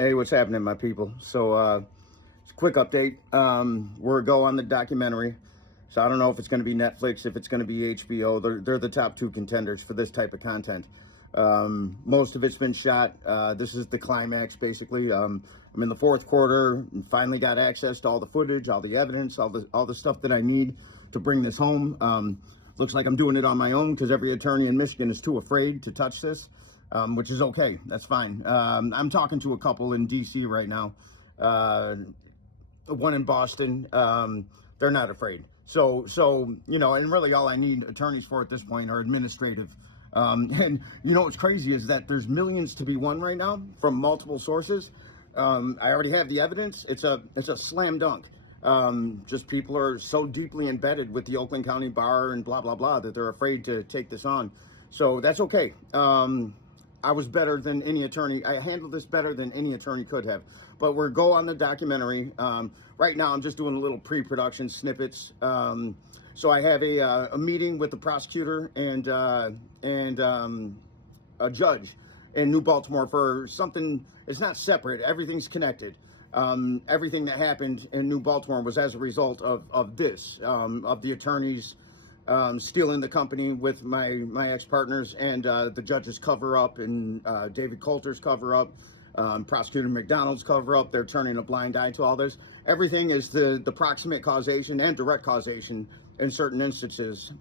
Hey, what's happening, my people? Quick update. We're a go on the documentary. So I don't know if it's going to be Netflix, if it's going to be HBO. They're the top two contenders for this type of content. Most of it's been shot. This is the climax, basically. I'm in the fourth quarter and finally got access to all the footage, all the evidence, all the stuff that I need to bring this home. Looks like I'm doing it on my own because every attorney in Michigan is too afraid to touch this. Which is okay. That's fine. I'm talking to a couple in DC right now. One in Boston. They're not afraid. So and really all I need attorneys for at this point are administrative. And what's crazy is that there's millions to be won right now from multiple sources. I already have the evidence. It's a slam dunk. Just people are so deeply embedded with the Oakland County Bar and blah, blah, blah, that they're afraid to take this on. So that's okay. I was better than any attorney. I handled this better than any attorney could have. But we're go on the documentary. Right now, I'm just doing a little pre-production snippets. So I have a meeting with the prosecutor and a judge in New Baltimore for something. It's not separate. Everything's connected. Everything that happened in New Baltimore was as a result of this, of the attorneys stealing the company with my ex-partners and the judge's cover-up and David Coulter's cover-up, Prosecutor McDonald's cover-up. They're turning a blind eye to all this. Everything is the proximate causation and direct causation in certain instances.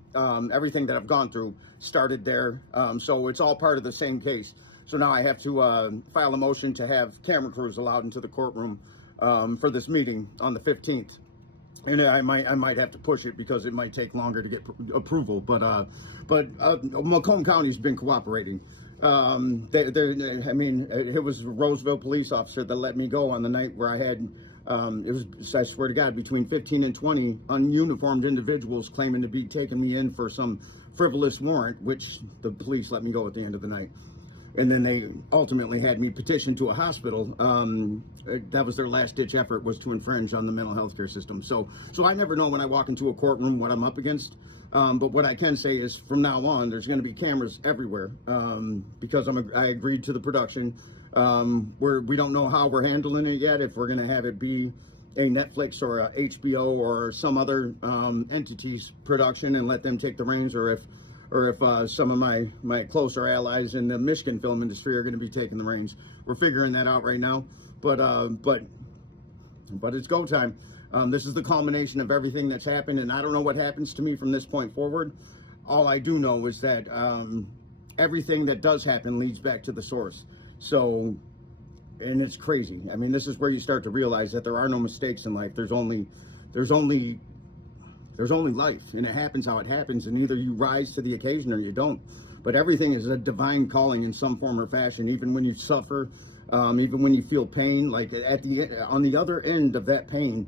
Everything that I've gone through started there. So it's all part of the same case. So now I have to file a motion to have camera crews allowed into the courtroom for this meeting on the 15th. And I might have to push it because it might take longer to get approval. But Macomb County's been cooperating. It was a Roseville police officer that let me go on the night where I had, I swear to God, between 15 and 20 ununiformed individuals claiming to be taking me in for some frivolous warrant, which the police let me go at the end of the night. And then they ultimately had me petitioned to a hospital. That was their last ditch effort, was to infringe on the mental health care system. So I never know when I walk into a courtroom what I'm up against. But what I can say is from now on, there's going to be cameras everywhere because I agreed to the production. We don't know how we're handling it yet, if we're going to have it be a Netflix or a HBO or some other entity's production and let them take the reins, or if some of my closer allies in the Michigan film industry are going to be taking the reins. We're figuring that out right now, but it's go time. This is the culmination of everything that's happened, and I don't know what happens to me from this point forward. All I do know is that everything that does happen leads back to the source. So, and it's crazy. I mean, this is where you start to realize that there are no mistakes in life. There's only life, and it happens how it happens, and either you rise to the occasion or you don't. But everything is a divine calling in some form or fashion, even when you suffer, even when you feel pain. Like on the other end of that pain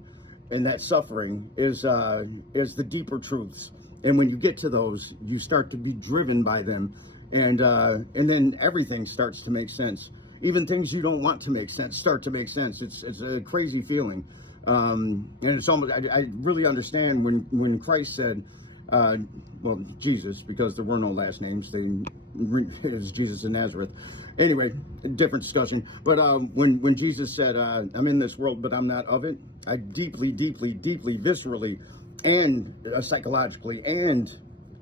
and that suffering is the deeper truths. And when you get to those, you start to be driven by them, and then everything starts to make sense. Even things you don't want to make sense start to make sense. It's a crazy feeling. And it's almost, I really understand when Christ said, Jesus, because there were no last names, it was Jesus of Nazareth. Anyway, different discussion. But when Jesus said, I'm in this world, but I'm not of it, I deeply, deeply, deeply, viscerally, and psychologically, and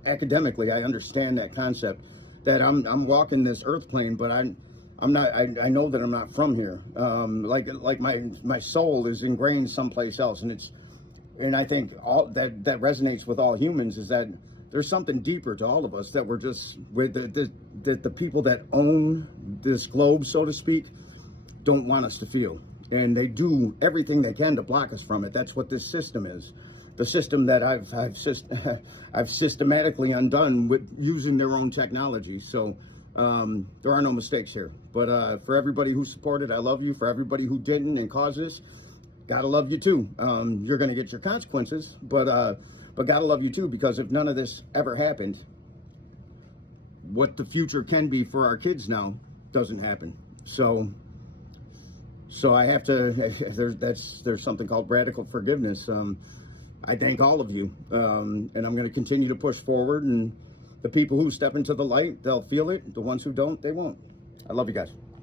academically, I understand that concept, that I'm walking this earth plane, but I'm not. I know that I'm not from here. Like my soul is ingrained someplace else, and I think all that resonates with all humans is that there's something deeper to all of us, that we're just with the people that own this globe, so to speak, don't want us to feel, and they do everything they can to block us from it. That's what this system is. The system that I've systematically undone with using their own technology. So. There are no mistakes here, but for everybody who supported, I love you. For everybody who didn't and caused this, gotta love you too. You're gonna get your consequences, but gotta love you too, because if none of this ever happened, what the future can be for our kids now doesn't happen. So I have to. There's something called radical forgiveness. I thank all of you, and I'm going to continue to push forward. And the people who step into the light, they'll feel it. The ones who don't, they won't. I love you guys.